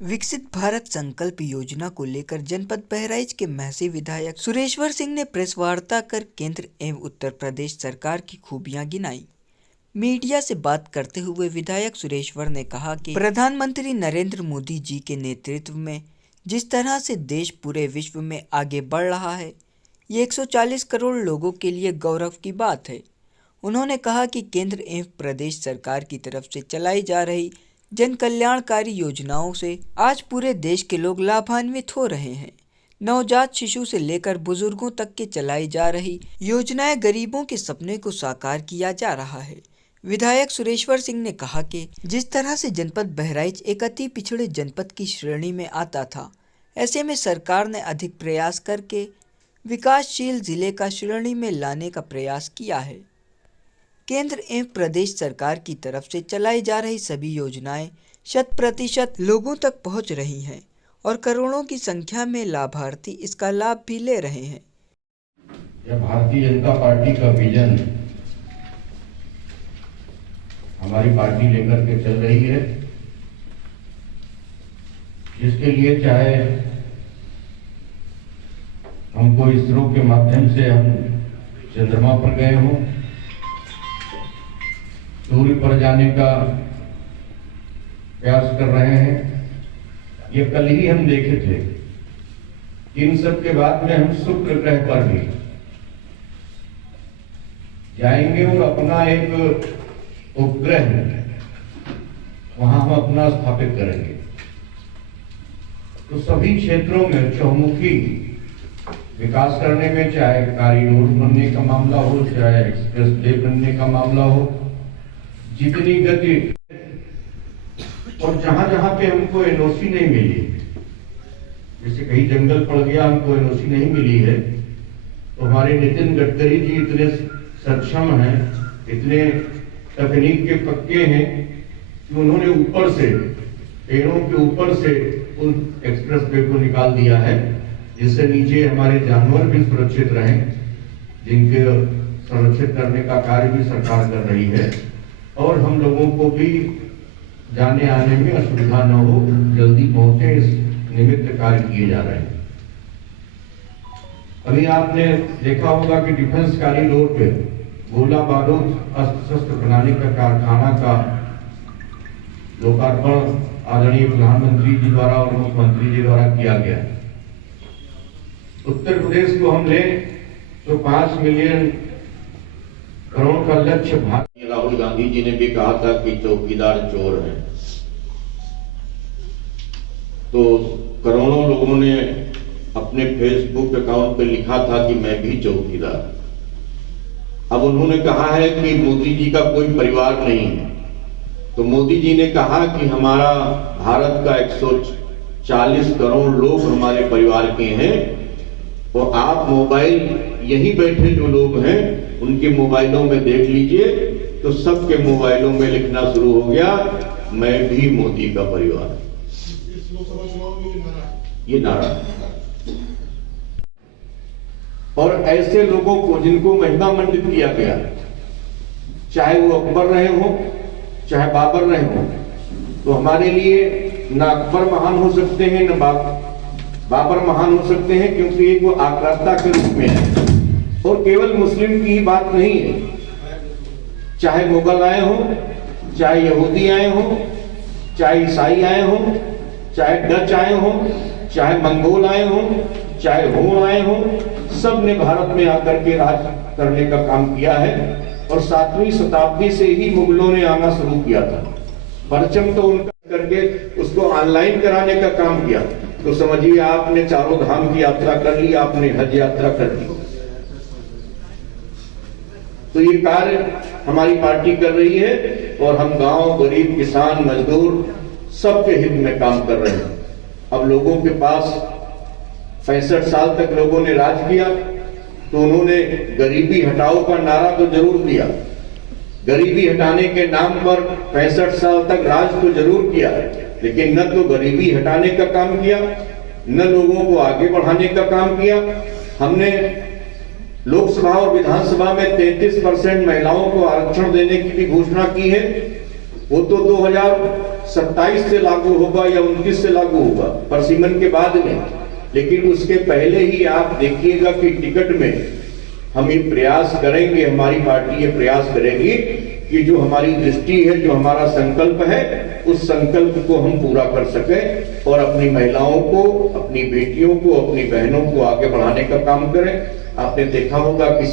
विकसित भारत संकल्प योजना को लेकर जनपद बहराइच के महसी विधायक सुरेश्वर सिंह ने प्रेस वार्ता कर केंद्र एवं उत्तर प्रदेश सरकार की खूबियां गिनाई। मीडिया से बात करते हुए विधायक सुरेश्वर ने कहा कि प्रधानमंत्री नरेंद्र मोदी जी के नेतृत्व में जिस तरह से देश पूरे विश्व में आगे बढ़ रहा है, ये 140 करोड़ लोगों के लिए गौरव की बात है। उन्होंने कहा कि केंद्र एवं प्रदेश सरकार की तरफ से चलाई जा रही जन कल्याणकारी योजनाओं से आज पूरे देश के लोग लाभान्वित हो रहे हैं। नवजात शिशु से लेकर बुजुर्गों तक के चलाई जा रही योजनाएं गरीबों के सपने को साकार किया जा रहा है। विधायक सुरेश्वर सिंह ने कहा कि जिस तरह से जनपद बहराइच एक अति पिछड़े जनपद की श्रेणी में आता था, ऐसे में सरकार ने अधिक प्रयास करके विकासशील जिले का श्रेणी में लाने का प्रयास किया है। केंद्र एवं प्रदेश सरकार की तरफ से चलाई जा रही सभी योजनाएं 100% लोगों तक पहुंच रही हैं और करोड़ों की संख्या में लाभार्थी इसका लाभ भी ले रहे हैं। यह भारतीय जनता पार्टी का विजन हमारी पार्टी लेकर के चल रही है, जिसके लिए चाहे हमको इसरो के माध्यम से हम चंद्रमा पर गए हों, सूर्य पर जाने का प्रयास कर रहे हैं। ये कल ही हम देखे थे। इन सब के बाद में हम शुक्र ग्रह पर भी जाएंगे और अपना एक उपग्रह वहां हम अपना स्थापित करेंगे। तो सभी क्षेत्रों में चहुमुखी विकास करने में, चाहे कॉरिडोर बनने का मामला हो, चाहे एक्सप्रेस वे बनने का मामला हो, जितनी गति और जहां जहां पे हमको एनओसी नहीं मिली, जैसे कहीं जंगल पड़ गया, हमको एनओसी नहीं मिली है, तो हमारे नितिन गडकरी जी इतने सक्षम हैं, इतने तकनीक के पक्के हैं कि उन्होंने ऊपर से, पेड़ों के ऊपर से उन एक्सप्रेस वे को निकाल दिया है, जिससे नीचे हमारे जानवर भी सुरक्षित रहें, जिनके संरक्षित करने का कार्य भी सरकार कर रही है और हम लोगों को भी जाने आने में असुविधा न हो, जल्दी पहुंचे, इस निमित्त कार्य किए जा रहे हैं। अभी आपने देखा होगा कि डिफेंस कॉरिडोर पे गोला बारूद अस्त्र शस्त्र बनाने का कारखाना का लोकार्पण आदरणीय प्रधानमंत्री जी द्वारा और मुख्यमंत्री जी द्वारा किया गया। उत्तर प्रदेश को हम ले तो 5 मिलियन करोड़ का लक्ष्य भारतीय। राहुल गांधी जी ने भी कहा था कि चौकीदार चोर हैं, तो करोड़ों लोगों ने अपने फेसबुक अकाउंट पे लिखा था कि मैं भी चौकीदार। अब उन्होंने कहा है कि मोदी जी का कोई परिवार नहीं है, तो मोदी जी ने कहा कि हमारा भारत का 140 करोड़ लोग हमारे परिवार के हैं और आप मोबाइल यहीं बैठे जो लोग हैं उनके मोबाइलों में देख लीजिए, तो सबके मोबाइलों में लिखना शुरू हो गया, मैं भी मोदी का परिवार। ये नारा। और ऐसे लोगों को जिनको महिमा मंडित किया गया, चाहे वो अकबर रहे हो, चाहे बाबर रहे हो, तो हमारे लिए न अकबर महान हो सकते हैं, न बाबर महान हो सकते हैं, क्योंकि एक वो आक्रांता के रूप में है। और केवल मुस्लिम की ही बात नहीं है, चाहे मुगल आए हो, चाहे यहूदी आए हो, चाहे ईसाई आए हो, चाहे डच आए हो, चाहे मंगोल आए हो, चाहे हुण आए हो, सब ने भारत में आकर के राज करने का काम किया है। और 7वीं शताब्दी से ही मुगलों ने आना शुरू किया था। परचम तो उनका करके उसको ऑनलाइन कराने का काम किया। तो समझिए आपने चारों धाम की यात्रा कर ली, आपने हज यात्रा कर ली। तो ये कार्य हमारी पार्टी कर रही है और हम गांव, गरीब, किसान, मजदूर सबके हित में काम कर रहे हैं। अब लोगों के पास 65 साल तक लोगों ने राज किया, तो उन्होंने गरीबी हटाओ का नारा तो जरूर दिया। गरीबी हटाने के नाम पर 65 साल तक राज तो जरूर किया, लेकिन न तो गरीबी हटाने का काम किया, न लोगों को आगे बढ़ाने का काम किया। हमने लोकसभा और विधानसभा में 33% महिलाओं को आरक्षण देने की भी घोषणा की है। वो तो 27 से लागू होगा या 29 से लागू होगा, परसिमन के बाद में। लेकिन उसके पहले ही आप देखिएगा कि टिकट में हम ये प्रयास करेंगे, हमारी पार्टी ये प्रयास करेगी कि जो हमारी दृष्टि है, जो हमारा संकल्प है, उस संकल्प को हम पूरा कर सकें और अपनी महिलाओं को, अपनी बेटियों को, अपनी बहनों को आगे बढ़ाने का काम करें। आपने देखा होगा कि